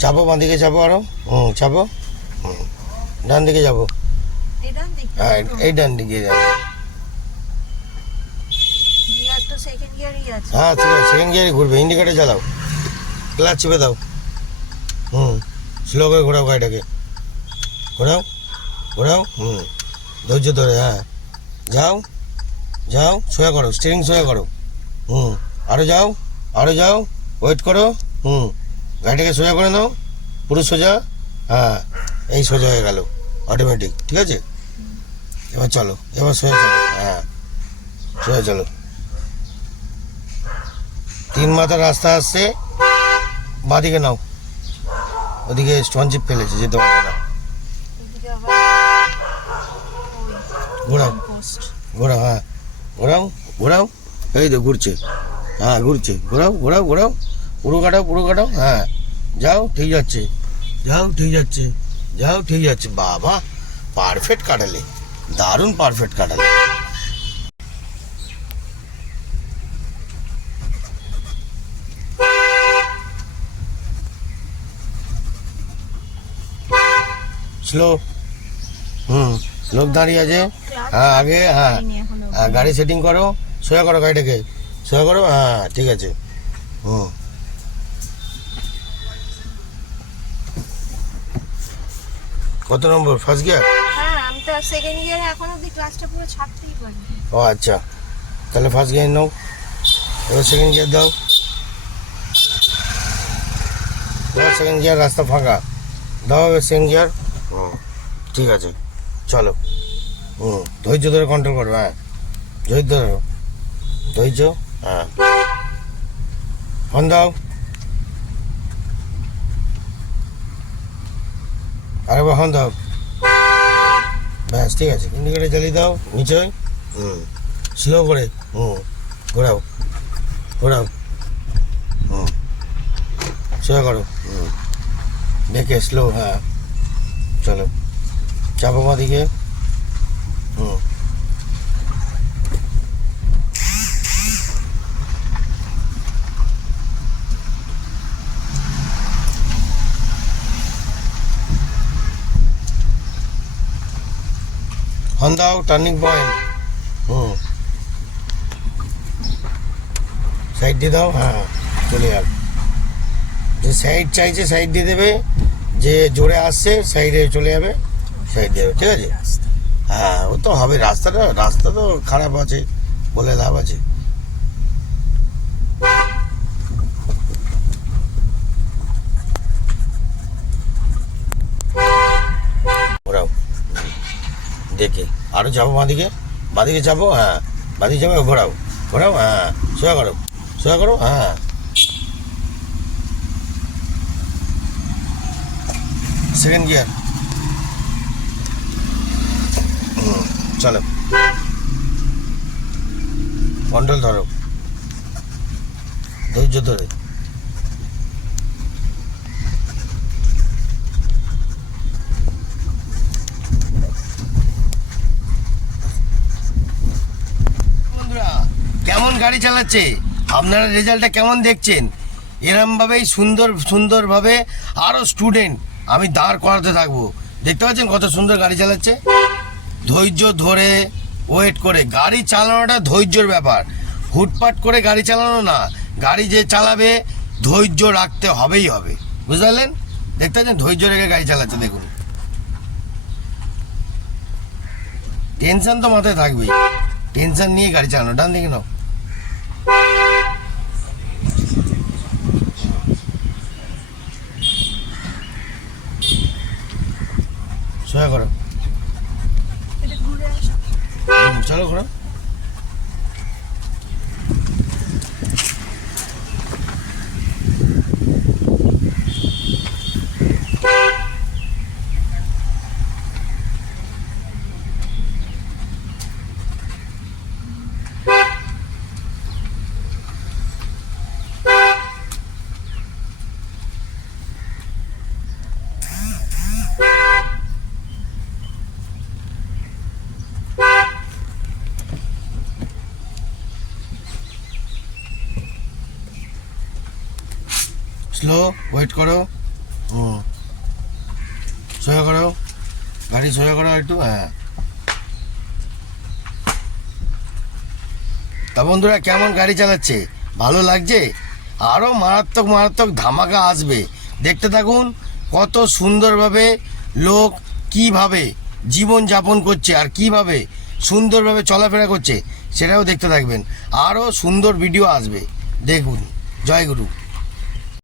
চাপো, বাঁ দিকে চাপো আরো। চাপো। ডান দিকে যাবো। হ্যাঁ, এই ডান দিকে যাবো। হ্যাঁ ঠিক আছে, সেকেন্ড গিয়ারে ঘুরবে। ইন্ডিকেটার চালাও, ক্লাচ চেপে দাও। স্লো করে ঘোরাও গাড়িটাকে, ঘোরাও ঘোরাও। ধৈর্য ধরে। হ্যাঁ, যাও যাও, সোজা করো, স্টিয়ারিং সোজা করো। আরো যাও, আরো যাও, ওয়েট করো। গাড়িটাকে সোজা করে নাও, পুরো সোজা। হ্যাঁ, এই সোজা হয়ে গেল অটোমেটিক। ঠিক আছে, এবার চলো, এবার সোজা চলো। হ্যাঁ, সোজা চলো। 3 মাথার রাস্তা আসছে, বাঁদিকে নাও। ওদিকে স্টোন চিপ ফেলেছে, যেতে পারবে না। ঘোরাও ঘোরাও, হ্যাঁ ঘোরাও ঘোরাও। এই তো ঘুরছে। হ্যাঁ ঘুরছে, ঘোরাও ঘোরাও ঘোরাও, পুরো কাটাও পুরো কাটাও। হ্যাঁ, যাও, ঠিক যাচ্ছে, যাও, ঠিক যাচ্ছে, যাও, ঠিক যাচ্ছে। বাবা, পারফেক্ট কাটালে, দারুণ পারফেক্ট কাটালে। স্লো। লোক দাঁড়িয়ে আছে। হ্যাঁ আগে, হ্যাঁ হ্যাঁ, গাড়ি সেটিং করো, সোজা করো গাড়িটাকে, সোজা করো। হ্যাঁ ঠিক আছে। কত নম্বর? First gear? হ্যাঁ, আমি তো সেকেন্ড গিয়ারে এখন অবধি ক্লাসটা পুরো ছাড়তেই পারিনি। ও আচ্ছা, তাহলে ফার্স্ট গিয়ার নাও, এবার সেকেন্ড গিয়ার দাও। এবার সেকেন্ড গিয়ার, রাস্তা ফাঁকা, দাও এবার সেকেন্ড গিয়ার। ঠিক আছে, চলো। ধৈর্য ধরে কন্ট্রোল করো। হ্যাঁ, ধৈর্য ধরো, ধৈর্য। হ্যাঁ, হর্ন দাও, আরেকবার হর্ন দাও। ব্যাস, ঠিক আছে। ইন্ডিকেটার চালিয়ে দাও নিচে। স্লো করে। ঘোরাও ঘোরাও। সোজা করো। দেখে স্লো। হ্যাঁ, চলো, চাপো মা দিকে। হর্ন দাও, টার্নিং পয়েন্ট। সাইড দিয়ে দাও। হ্যাঁ, চলে যাবে। যে সাইড চাইছে সাইড দিয়ে দেবে, যে জোরে আসছে সাইডে চলে যাবে, সাইড দিয়ে দেবে। ঠিক আছে, হ্যাঁ ও তো হবে। রাস্তা তো খারাপ আছে, বলে লাভ আছে। ঘোরাও দেখে, আরো যাবো বাঁদিকে, বাঁদিকে যাবো। হ্যাঁ, বাঁদিকে যাবো, ঘোরাও ঘোরাও। হ্যাঁ, সোজা করো, সোজা করো। হ্যাঁ, সেকেন্ড গিয়ার। চলো, কন্ট্রোল ধরো, ধৈর্য ধরে। বন্ধুরা, কেমন গাড়ি চালাচ্ছে, আপনারা রেজাল্টটা কেমন দেখছেন? এরমভাবেই সুন্দরভাবে আরও স্টুডেন্ট আমি দাঁড় করাতে থাকবো। দেখতে পাচ্ছেন কত সুন্দর গাড়ি চালাচ্ছে। ধৈর্য ধরে ওয়েট করে গাড়ি চালানোটা ধৈর্যর ব্যাপার। হুটপাট করে গাড়ি চালানো না, গাড়ি যে চালাবে ধৈর্য রাখতে হবেই হবে। বুঝতে পারলেন? দেখতে পাচ্ছেন ধৈর্য রেখে গাড়ি চালাচ্ছে। দেখুন, টেনশন তো মাথায় থাকবেই, টেনশন নিয়ে গাড়ি চালানো। ডান দিকে নাও, সোজা করো। চলো ঘোরা। স্লো, ওয়েট করো। হুম, সোজা করো, গাড়ি সোজা করো একটু, হ্যাঁ। তা বন্ধুরা কেমন গাড়ি চালাচ্ছে, ভালো লাগছে? আরও মারাত্মক মারাত্মক ধামাকা আসবে, দেখতে থাকুন। কত সুন্দরভাবে লোক কিভাবে জীবন যাপন করছে আর কিভাবে সুন্দরভাবে চলাফেরা করছে সেটাও দেখতে থাকবেন। আরও সুন্দর ভিডিও আসবে, দেখুন। জয় গুরু।